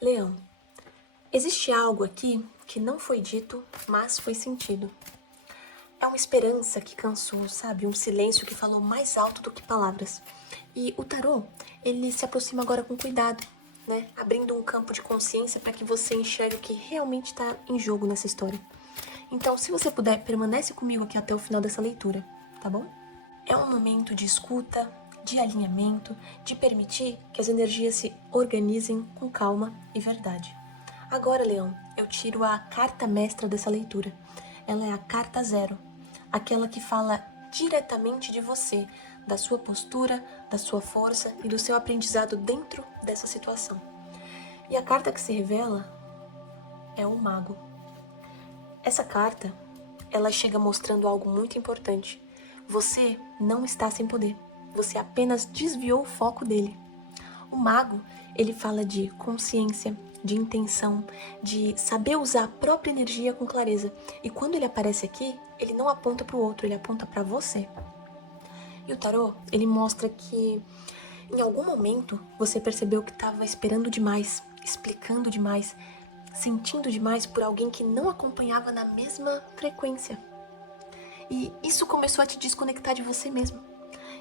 Leão, existe algo aqui que não foi dito, mas foi sentido. É uma esperança que cansou, sabe? Um silêncio que falou mais alto do que palavras. E o tarô, ele se aproxima agora com cuidado, né? Abrindo um campo de consciência para que você enxergue o que realmente está em jogo nessa história. Então, se você puder, permanece comigo aqui até o final dessa leitura, tá bom? É um momento de escuta, de alinhamento, de permitir que as energias se organizem com calma e verdade. Agora, Leão, eu tiro a carta mestra dessa leitura. Ela é a carta 0, aquela que fala diretamente de você, da sua postura, da sua força e do seu aprendizado dentro dessa situação. E a carta que se revela é o Mago. Essa carta, ela chega mostrando algo muito importante. Você não está sem poder. Você apenas desviou o foco dele. O mago, ele fala de consciência, de intenção, de saber usar a própria energia com clareza. E quando ele aparece aqui, ele não aponta para o outro, ele aponta para você. E o tarô, ele mostra que em algum momento você percebeu que estava esperando demais, explicando demais, sentindo demais por alguém que não acompanhava na mesma frequência. E isso começou a te desconectar de você mesmo.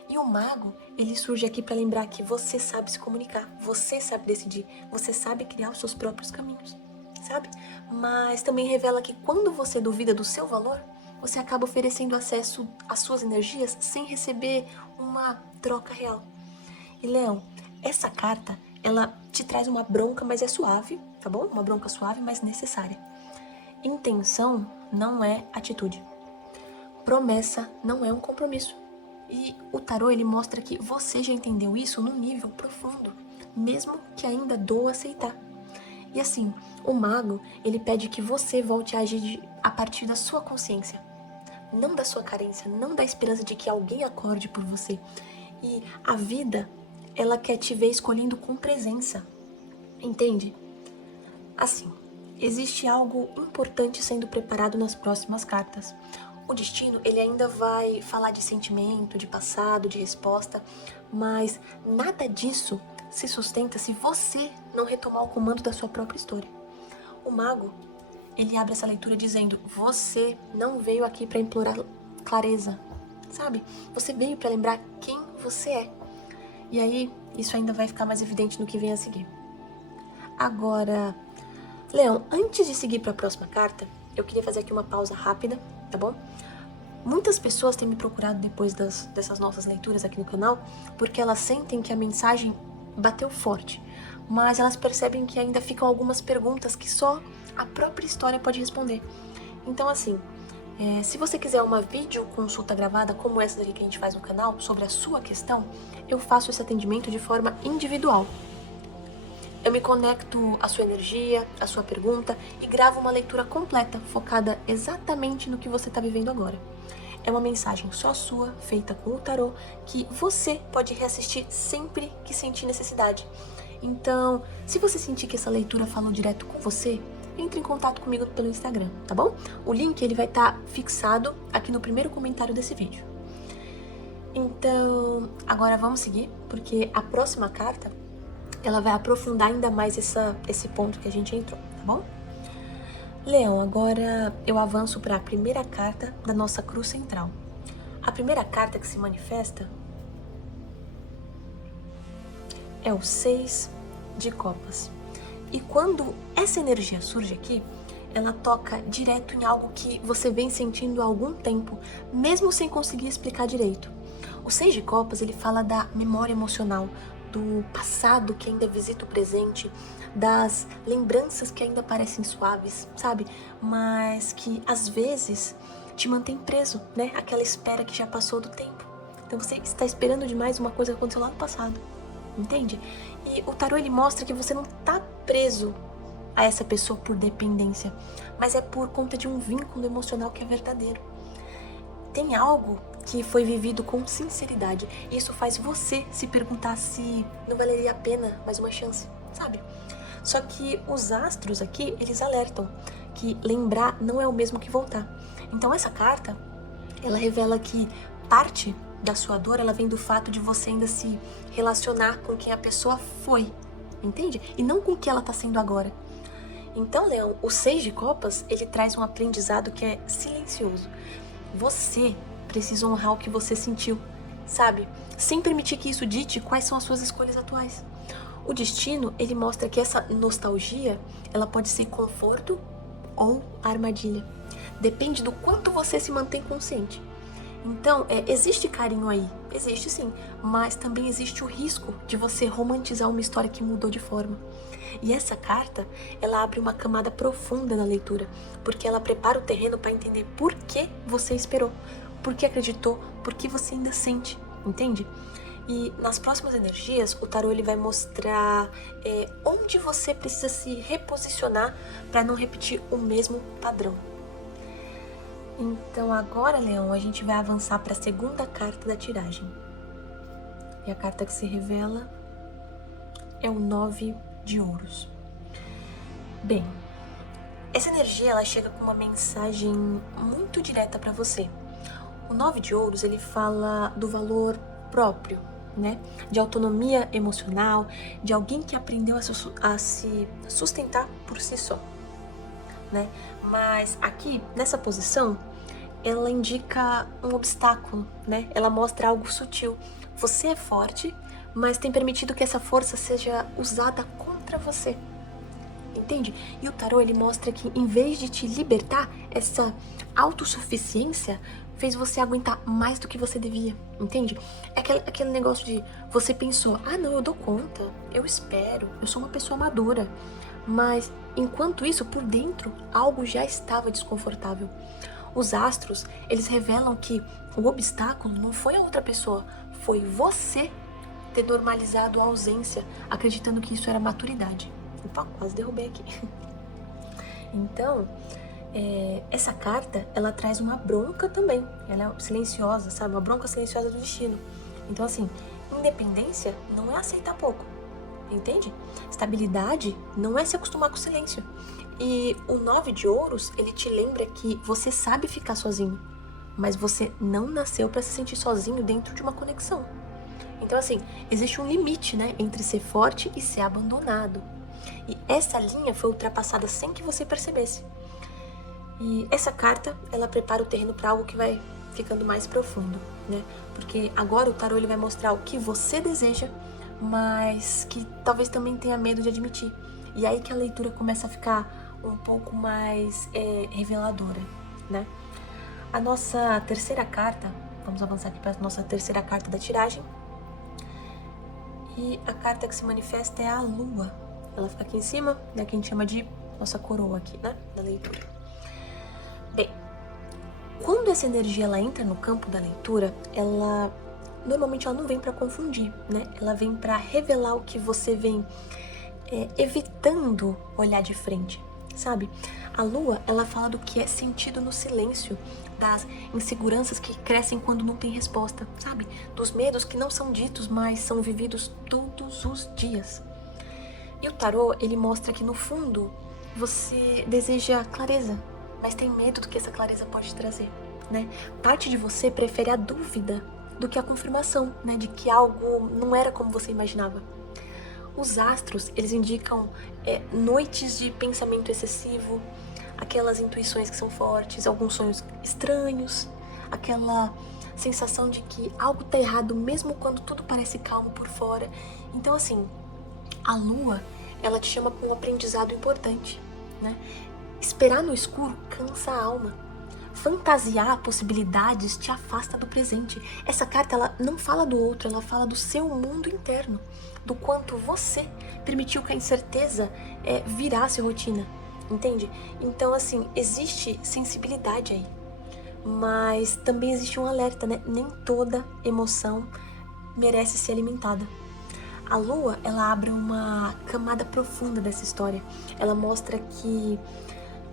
E o mago, ele surge aqui para lembrar que você sabe se comunicar, você sabe decidir, você sabe criar os seus próprios caminhos, sabe? Mas também revela que quando você duvida do seu valor, você acaba oferecendo acesso às suas energias sem receber uma troca real. E Leão, essa carta, ela te traz uma bronca, mas é suave, tá bom? Uma bronca suave, mas necessária. Intenção não é atitude. Promessa não é um compromisso. E o tarô, ele mostra que você já entendeu isso no nível profundo, mesmo que ainda doa aceitar. E assim, o mago, ele pede que você volte a agir a partir da sua consciência, não da sua carência, não da esperança de que alguém acorde por você. E a vida, ela quer te ver escolhendo com presença, entende? Assim, existe algo importante sendo preparado nas próximas cartas. O destino, ele ainda vai falar de sentimento, de passado, de resposta, mas nada disso se sustenta se você não retomar o comando da sua própria história. O mago, ele abre essa leitura dizendo: você não veio aqui para implorar clareza, sabe? Você veio para lembrar quem você é. E aí, isso ainda vai ficar mais evidente no que vem a seguir. Agora, Leão, antes de seguir para a próxima carta, eu queria fazer aqui uma pausa rápida, tá bom? Muitas pessoas têm me procurado depois dessas nossas leituras aqui no canal, porque elas sentem que a mensagem bateu forte, mas elas percebem que ainda ficam algumas perguntas que só a própria história pode responder. Então assim, se você quiser uma videoconsulta gravada como essa daqui que a gente faz no canal, sobre a sua questão, eu faço esse atendimento de forma individual. Eu me conecto à sua energia, à sua pergunta e gravo uma leitura completa, focada exatamente no que você está vivendo agora. É uma mensagem só sua, feita com o tarô, que você pode reassistir sempre que sentir necessidade. Então, se você sentir que essa leitura falou direto com você, entre em contato comigo pelo Instagram, tá bom? O link ele vai estar fixado aqui no primeiro comentário desse vídeo. Então, agora vamos seguir, porque a próxima carta ela vai aprofundar ainda mais esse ponto que a gente entrou, tá bom? Leão, agora eu avanço para a primeira carta da nossa cruz central. A primeira carta que se manifesta é o 6 de copas. E quando essa energia surge aqui, ela toca direto em algo que você vem sentindo há algum tempo, mesmo sem conseguir explicar direito. O 6 de copas, ele fala da memória emocional, do passado que ainda visita o presente, das lembranças que ainda parecem suaves, sabe? Mas que às vezes te mantém preso, né? Aquela espera que já passou do tempo. Então você está esperando demais uma coisa que aconteceu lá no passado, entende? E o tarô ele mostra que você não está preso a essa pessoa por dependência, mas é por conta de um vínculo emocional que é verdadeiro. Tem algo que foi vivido com sinceridade. E isso faz você se perguntar se não valeria a pena mais uma chance, sabe? Só que os astros aqui, eles alertam que lembrar não é o mesmo que voltar. Então essa carta, ela revela que parte da sua dor, ela vem do fato de você ainda se relacionar com quem a pessoa foi, entende? E não com o que ela tá sendo agora. Então, Leão, o 6 de copas, ele traz um aprendizado que é silencioso. Você precisa honrar o que você sentiu, sabe? Sem permitir que isso dite quais são as suas escolhas atuais. O destino, ele mostra que essa nostalgia, ela pode ser conforto ou armadilha. Depende do quanto você se mantém consciente. Então, existe carinho aí, existe sim, mas também existe o risco de você romantizar uma história que mudou de forma. E essa carta, ela abre uma camada profunda na leitura, porque ela prepara o terreno para entender por que você esperou, por que acreditou, por que você ainda sente, entende? E nas próximas energias, o tarô ele vai mostrar onde você precisa se reposicionar para não repetir o mesmo padrão. Então agora, Leão, a gente vai avançar para a segunda carta da tiragem. E a carta que se revela é o 9 de ouros. Bem, essa energia ela chega com uma mensagem muito direta para você. O 9 de ouros ele fala do valor próprio, né? De autonomia emocional, de alguém que aprendeu a se sustentar por si só, né? Mas aqui, nessa posição, ela indica um obstáculo, né? Ela mostra algo sutil. Você é forte, mas tem permitido que essa força seja usada contra você. Entende? E o tarô, ele mostra que em vez de te libertar, essa autossuficiência fez você aguentar mais do que você devia, entende? É aquele negócio de você pensou, não, eu dou conta, eu espero, eu sou uma pessoa madura. Mas, enquanto isso, por dentro, algo já estava desconfortável. Os astros, eles revelam que o obstáculo não foi a outra pessoa, foi você ter normalizado a ausência, acreditando que isso era maturidade. Opa, quase derrubei aqui. Então, essa carta, ela traz uma bronca também. Ela é silenciosa, sabe? Uma bronca silenciosa do destino. Então, assim, independência não é aceitar pouco, entende? Estabilidade não é se acostumar com o silêncio. E o 9 de ouros, ele te lembra que você sabe ficar sozinho, mas você não nasceu para se sentir sozinho dentro de uma conexão. Então, assim, existe um limite, né, entre ser forte e ser abandonado. E essa linha foi ultrapassada sem que você percebesse. E essa carta, ela prepara o terreno para algo que vai ficando mais profundo, né? Porque agora o tarô ele vai mostrar o que você deseja, mas que talvez também tenha medo de admitir. E aí que a leitura começa a ficar um pouco mais reveladora, né? A nossa terceira carta, vamos avançar aqui para a nossa terceira carta da tiragem. E a carta que se manifesta é a Lua. Ela fica aqui em cima, né, que a gente chama de nossa coroa aqui, né, da leitura. Bem, quando essa energia ela entra no campo da leitura, normalmente ela não vem para confundir, né? Ela vem para revelar o que você vem evitando olhar de frente, sabe? A Lua, ela fala do que é sentido no silêncio, das inseguranças que crescem quando não tem resposta, sabe? Dos medos que não são ditos, mas são vividos todos os dias. E o tarô, ele mostra que no fundo você deseja clareza, mas tem medo do que essa clareza pode trazer, né? Parte de você prefere a dúvida do que a confirmação, né? De que algo não era como você imaginava. Os astros, eles indicam noites de pensamento excessivo, aquelas intuições que são fortes, alguns sonhos estranhos, aquela sensação de que algo tá errado mesmo quando tudo parece calmo por fora. Então, assim, a Lua, ela te chama para um aprendizado importante, né? Esperar no escuro cansa a alma. Fantasiar possibilidades te afasta do presente. Essa carta, ela não fala do outro, ela fala do seu mundo interno, do quanto você permitiu que a incerteza virasse rotina, entende? Então, assim, existe sensibilidade aí, mas também existe um alerta, né? Nem toda emoção merece ser alimentada. A Lua, ela abre uma camada profunda dessa história. Ela mostra que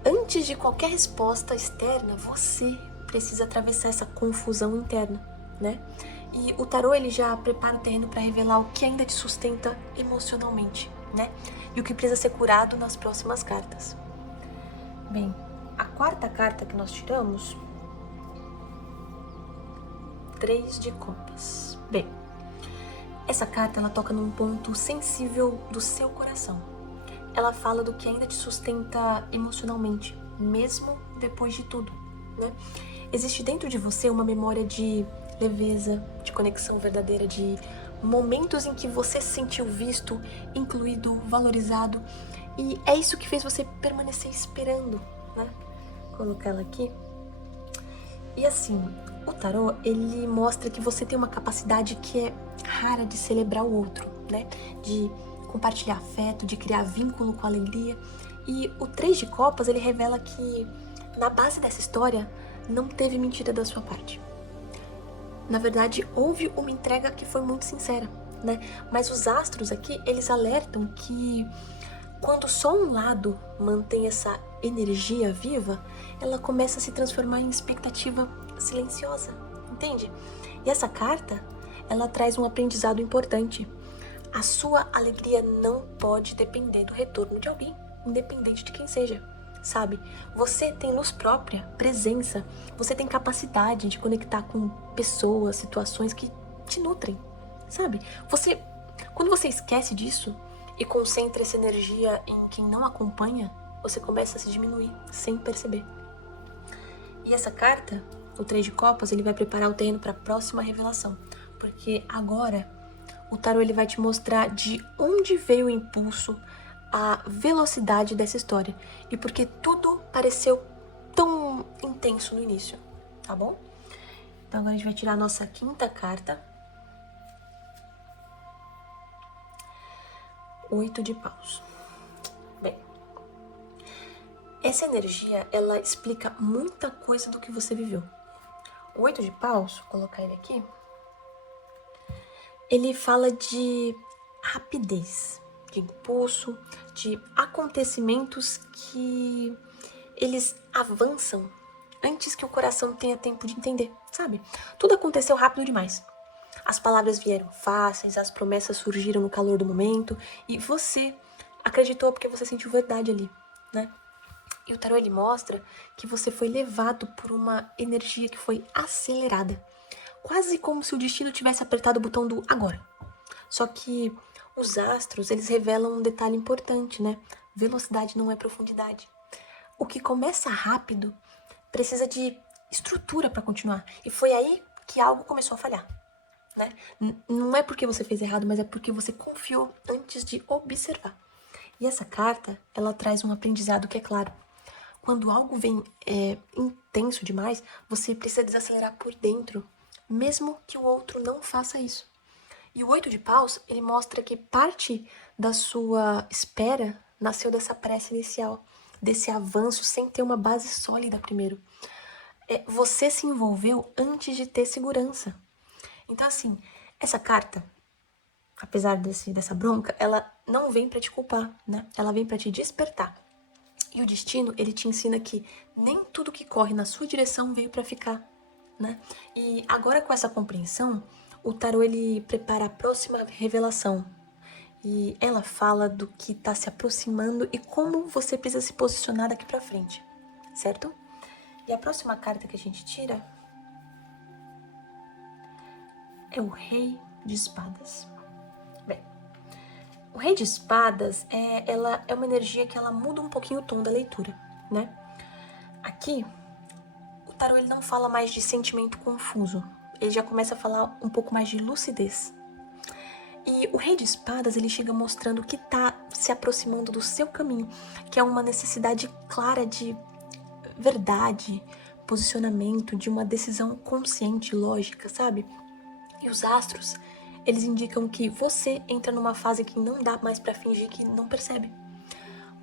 antes de qualquer resposta externa, você precisa atravessar essa confusão interna, né? E o tarô, ele já prepara o terreno para revelar o que ainda te sustenta emocionalmente, né? E o que precisa ser curado nas próximas cartas. Bem, a quarta carta que nós tiramos, 3 de copas. Bem, Essa carta, ela toca num ponto sensível do seu coração. Ela fala do que ainda te sustenta emocionalmente, mesmo depois de tudo, né? Existe dentro de você uma memória de leveza, de conexão verdadeira, de momentos em que você se sentiu visto, incluído, valorizado. E é isso que fez você permanecer esperando, né? Vou colocar ela aqui. E assim, o tarô, ele mostra que você tem uma capacidade que é rara de celebrar o outro, né? De compartilhar afeto, de criar vínculo com alegria. E o 3 de copas, ele revela que na base dessa história não teve mentira da sua parte. Na verdade, houve uma entrega que foi muito sincera, né? Mas os astros aqui, eles alertam que quando só um lado mantém essa energia viva, ela começa a se transformar em expectativa silenciosa, entende? E essa carta, ela traz um aprendizado importante. A sua alegria não pode depender do retorno de alguém, independente de quem seja, sabe? Você tem luz própria, presença, você tem capacidade de conectar com pessoas, situações que te nutrem, sabe? Quando você esquece disso e concentra essa energia em quem não acompanha, você começa a se diminuir sem perceber. E essa carta, o 3 de copas, ele vai preparar o terreno para a próxima revelação, porque agora o tarô ele vai te mostrar de onde veio o impulso, a velocidade dessa história e porque tudo pareceu tão intenso no início, tá bom? Então agora a gente vai tirar a nossa quinta carta. 8 de paus. Bem, essa energia, ela explica muita coisa do que você viveu. O 8 de paus, vou colocar ele aqui, ele fala de rapidez, de impulso, de acontecimentos que eles avançam antes que o coração tenha tempo de entender, sabe? Tudo aconteceu rápido demais. As palavras vieram fáceis, as promessas surgiram no calor do momento e você acreditou porque você sentiu verdade ali, né? E o tarô ele mostra que você foi levado por uma energia que foi acelerada, quase como se o destino tivesse apertado o botão do agora. Só que os astros, eles revelam um detalhe importante, né? Velocidade não é profundidade. O que começa rápido precisa de estrutura para continuar. E foi aí que algo começou a falhar, né? Não é porque você fez errado, mas é porque você confiou antes de observar. E essa carta, ela traz um aprendizado que é claro. Quando algo vem intenso demais, você precisa desacelerar por dentro, mesmo que o outro não faça isso. E o 8 de paus, ele mostra que parte da sua espera nasceu dessa pressa inicial, desse avanço sem ter uma base sólida primeiro. Você se envolveu antes de ter segurança. Então, assim, essa carta, apesar dessa bronca, ela não vem pra te culpar, né? Ela vem pra te despertar. E o destino, ele te ensina que nem tudo que corre na sua direção veio pra ficar, né? E agora com essa compreensão, o tarô ele prepara a próxima revelação. E ela fala do que está se aproximando e como você precisa se posicionar daqui pra frente, certo? E a próxima carta que a gente tira é o Rei de Espadas. Bem, o Rei de Espadas ela é uma energia que ela muda um pouquinho o tom da leitura, né? Aqui, o tarô ele não fala mais de sentimento confuso. Ele já começa a falar um pouco mais de lucidez. E o Rei de Espadas, ele chega mostrando que tá se aproximando do seu caminho, que é uma necessidade clara de verdade, posicionamento, de uma decisão consciente, lógica, sabe? E os astros, eles indicam que você entra numa fase que não dá mais pra fingir que não percebe.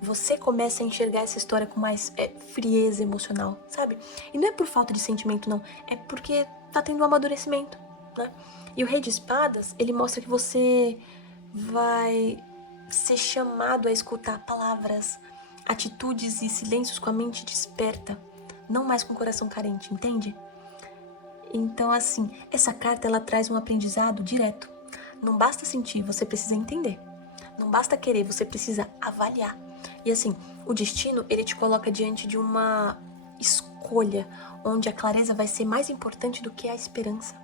Você começa a enxergar essa história com mais frieza emocional, sabe? E não é por falta de sentimento, não. É porque tá tendo um amadurecimento, né? E o Rei de Espadas, ele mostra que você vai ser chamado a escutar palavras, atitudes e silêncios com a mente desperta, não mais com o coração carente, entende? Então, assim, essa carta, ela traz um aprendizado direto. Não basta sentir, você precisa entender. Não basta querer, você precisa avaliar. E assim, o destino, ele te coloca diante de uma escolha, onde a clareza vai ser mais importante do que a esperança.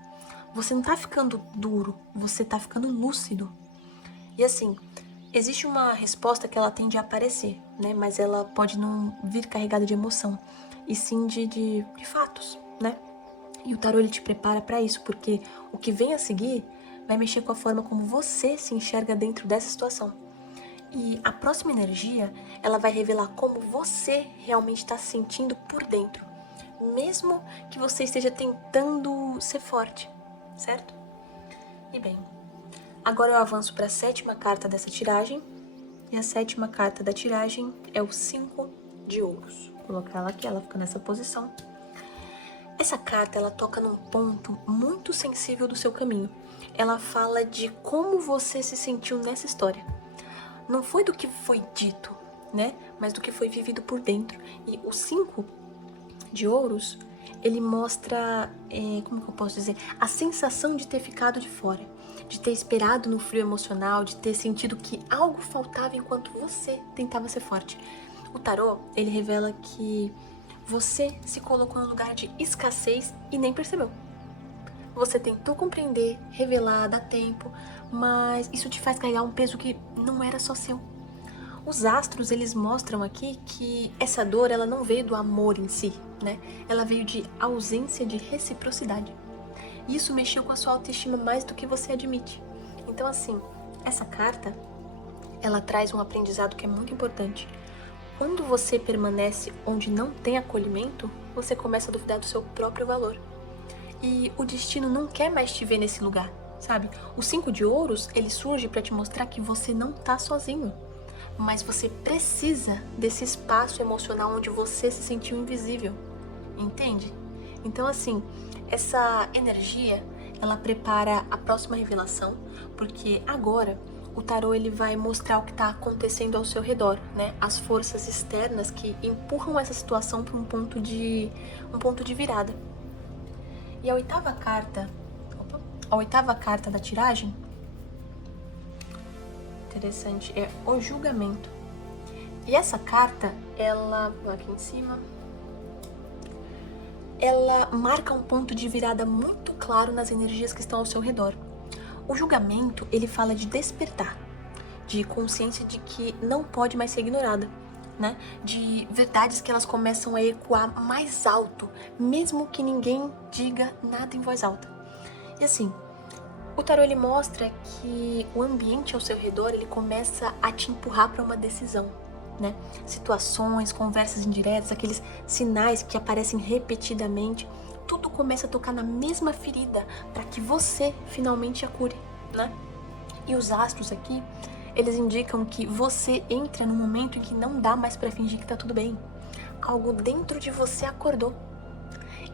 você não tá ficando duro, você tá ficando lúcido. E assim, existe uma resposta que ela tende a aparecer, né? Mas ela pode não vir carregada de emoção, e sim de fatos, né? E o tarô, ele te prepara para isso, porque o que vem a seguir vai mexer com a forma como você se enxerga dentro dessa situação. E a próxima energia, ela vai revelar como você realmente está se sentindo por dentro, mesmo que você esteja tentando ser forte, certo? E bem, agora eu avanço para a 7ª carta dessa tiragem, e a 7ª carta da tiragem é o 5 de ouros. Vou colocar ela aqui, ela fica nessa posição. Essa carta, ela toca num ponto muito sensível do seu caminho. Ela fala de como você se sentiu nessa história. Não foi do que foi dito, né? Mas do que foi vivido por dentro. E o 5 de ouros, ele mostra, como que eu posso dizer? A sensação de ter ficado de fora. De ter esperado no frio emocional, de ter sentido que algo faltava enquanto você tentava ser forte. O tarô, ele revela que você se colocou em um lugar de escassez e nem percebeu. Você tentou compreender, revelar, dar tempo, mas isso te faz carregar um peso que não era só seu. Os astros, eles mostram aqui que essa dor, ela não veio do amor em si, né? Ela veio de ausência de reciprocidade. Isso mexeu com a sua autoestima mais do que você admite. Então, assim, essa carta, ela traz um aprendizado que é muito importante. Quando você permanece onde não tem acolhimento, você começa a duvidar do seu próprio valor. E o destino não quer mais te ver nesse lugar, sabe? O 5 de ouros, ele surge para te mostrar que você não tá sozinho. Mas você precisa desse espaço emocional onde você se sentiu invisível, entende? Então, assim, essa energia, ela prepara a próxima revelação, porque agora o tarô, ele vai mostrar o que está acontecendo ao seu redor, né? As forças externas que empurram essa situação para um ponto de virada. E a 8ª carta da tiragem, interessante, é o julgamento. E essa carta, ela, aqui em cima, ela marca um ponto de virada muito claro nas energias que estão ao seu redor. O julgamento, ele fala de despertar, de consciência de que não pode mais ser ignorada, né? De verdades que elas começam a ecoar mais alto, mesmo que ninguém diga nada em voz alta. E assim, o tarô, ele mostra que o ambiente ao seu redor, ele começa a te empurrar para uma decisão, né? Situações, conversas indiretas, aqueles sinais que aparecem repetidamente, tudo começa a tocar na mesma ferida para que você finalmente a cure, né? E os astros aqui, eles indicam que você entra num momento em que não dá mais para fingir que tá tudo bem. Algo dentro de você acordou.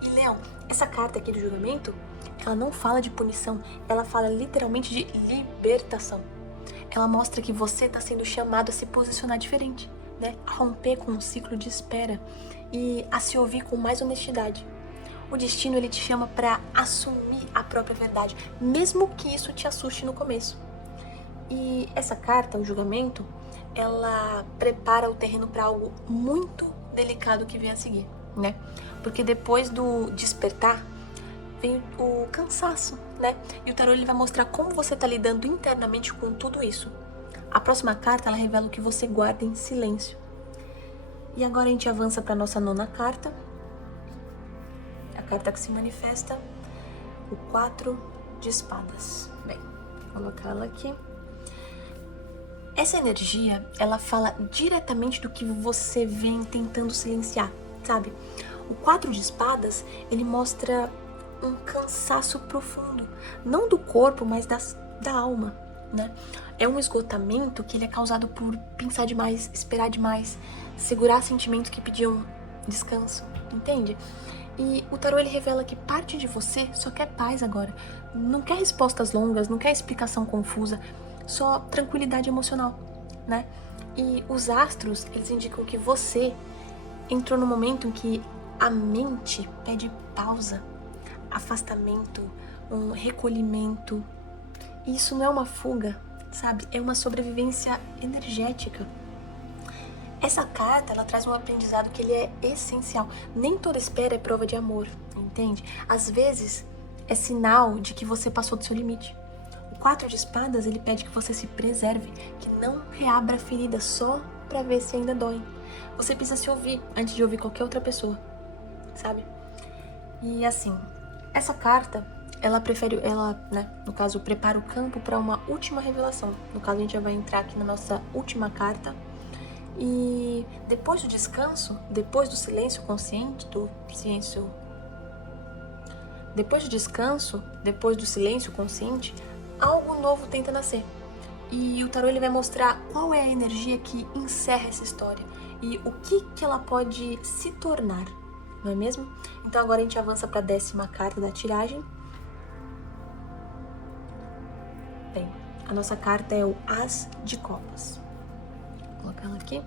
E Leão, essa carta aqui do julgamento, ela não fala de punição, ela fala literalmente de libertação. Ela mostra que você está sendo chamado a se posicionar diferente, né? A romper com um ciclo de espera e a se ouvir com mais honestidade. O destino, ele te chama para assumir a própria verdade, mesmo que isso te assuste no começo. E essa carta, o julgamento, ela prepara o terreno para algo muito delicado que vem a seguir, né? Porque depois do despertar, vem o cansaço, né? E o tarô, ele vai mostrar como você tá lidando internamente com tudo isso. A próxima carta, ela revela o que você guarda em silêncio. E agora a gente avança para nossa 9ª carta. A carta que se manifesta, o 4 de espadas. Bem, vou colocar ela aqui. Essa energia, ela fala diretamente do que você vem tentando silenciar, sabe? O 4 de espadas, ele mostra um cansaço profundo, não do corpo, mas da alma, né? É um esgotamento que ele é causado por pensar demais, esperar demais, segurar sentimentos que pediam descanso, entende? E o tarô, ele revela que parte de você só quer paz agora, não quer respostas longas, não quer explicação confusa, só tranquilidade emocional, né? E os astros, eles indicam que você entrou no momento em que a mente pede pausa, afastamento, um recolhimento. Isso não é uma fuga, sabe? É uma sobrevivência energética. Essa carta, ela traz um aprendizado que ele é essencial. Nem toda espera é prova de amor, entende? Às vezes, é sinal de que você passou do seu limite. O 4 de espadas, ele pede que você se preserve, que não reabra a ferida só pra ver se ainda dói. Você precisa se ouvir antes de ouvir qualquer outra pessoa, sabe? E assim, essa carta, ela no caso, prepara o campo para uma última revelação. No caso, a gente já vai entrar aqui na nossa última carta. E depois do descanso, depois do silêncio consciente, depois do silêncio consciente, algo novo tenta nascer. E o tarô ele vai mostrar qual é a energia que encerra essa história e o que ela pode se tornar, não é mesmo? Então agora a gente avança para a 10ª carta da tiragem. Bem, a nossa carta é o As de Copas. Vou colocar ela aqui.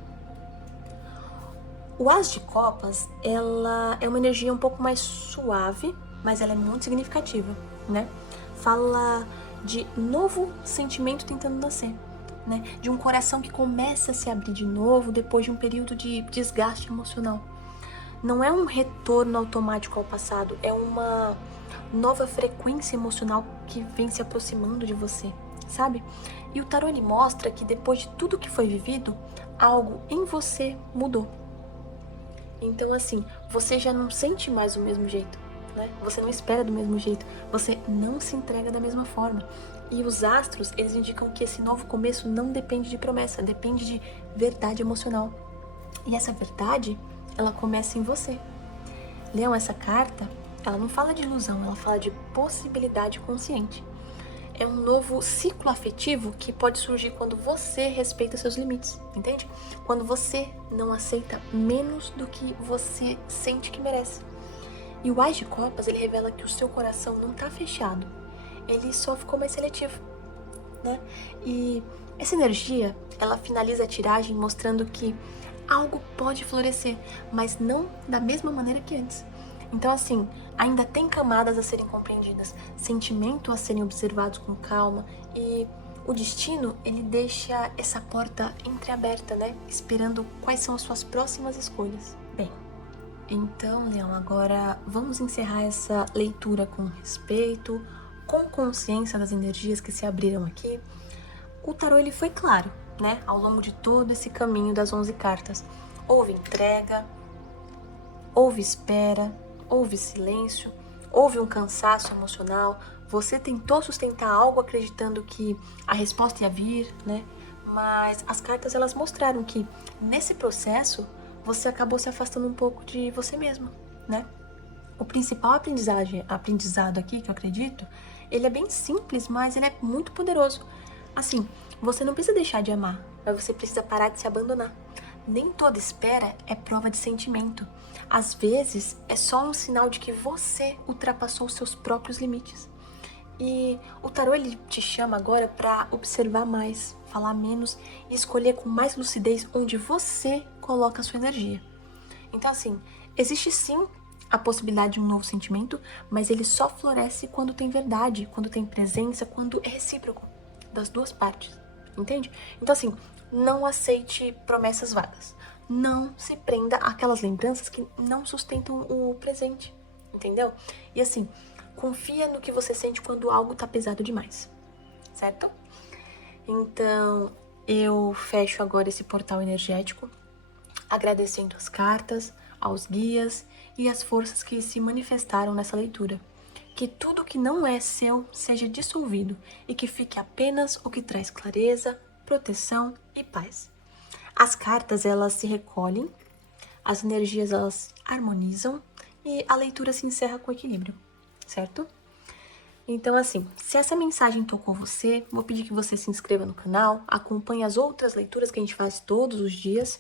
O As de Copas, ela é uma energia um pouco mais suave, mas ela é muito significativa, né? Fala de novo sentimento tentando nascer, né? De um coração que começa a se abrir de novo depois de um período de desgaste emocional. Não é um retorno automático ao passado, é uma nova frequência emocional que vem se aproximando de você, sabe? E o tarô ele mostra que depois de tudo que foi vivido, algo em você mudou. Então assim, você já não sente mais do mesmo jeito, né? Você não espera do mesmo jeito, você não se entrega da mesma forma. E os astros, eles indicam que esse novo começo não depende de promessa, depende de verdade emocional. E essa verdade, ela começa em você. Leão, essa carta, ela não fala de ilusão, ela fala de possibilidade consciente. É um novo ciclo afetivo que pode surgir quando você respeita seus limites, entende? Quando você não aceita menos do que você sente que merece. E o As de Copas, ele revela que o seu coração não tá fechado, ele só ficou mais seletivo, né? E essa energia, ela finaliza a tiragem mostrando que algo pode florescer, mas não da mesma maneira que antes. Então assim, ainda tem camadas a serem compreendidas, sentimentos a serem observados com calma e o destino, ele deixa essa porta entreaberta, né? Esperando quais são as suas próximas escolhas. Bem, então, Leão, agora vamos encerrar essa leitura com respeito, com consciência das energias que se abriram aqui. O tarô ele foi claro, né? Ao longo de todo esse caminho das 11 cartas. Houve entrega, houve espera, houve silêncio, houve um cansaço emocional, você tentou sustentar algo acreditando que a resposta ia vir, né? Mas as cartas elas mostraram que nesse processo você acabou se afastando um pouco de você mesmo, né? O principal aprendizado aqui, que eu acredito, ele é bem simples, mas ele é muito poderoso. Assim, você não precisa deixar de amar, mas você precisa parar de se abandonar. Nem toda espera é prova de sentimento. Às vezes, é só um sinal de que você ultrapassou os seus próprios limites. E o tarô, ele te chama agora para observar mais, falar menos e escolher com mais lucidez onde você coloca a sua energia. Então, assim, existe sim a possibilidade de um novo sentimento, mas ele só floresce quando tem verdade, quando tem presença, quando é recíproco das duas partes, entende? Então, assim, não aceite promessas vagas. Não se prenda àquelas lembranças que não sustentam o presente, entendeu? E assim, confia no que você sente quando algo tá pesado demais, certo? Então, eu fecho agora esse portal energético, agradecendo as cartas, aos guias e às forças que se manifestaram nessa leitura. Que tudo que não é seu seja dissolvido e que fique apenas o que traz clareza, proteção e paz. As cartas, elas se recolhem, as energias, elas harmonizam e a leitura se encerra com equilíbrio, certo? Então, assim, se essa mensagem tocou você, vou pedir que você se inscreva no canal, acompanhe as outras leituras que a gente faz todos os dias.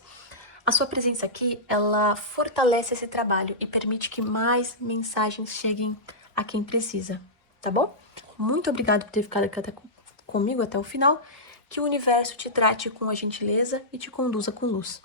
A sua presença aqui, ela fortalece esse trabalho e permite que mais mensagens cheguem a quem precisa, tá bom? Muito obrigada por ter ficado aqui comigo até o final. Que o universo te trate com a gentileza e te conduza com luz.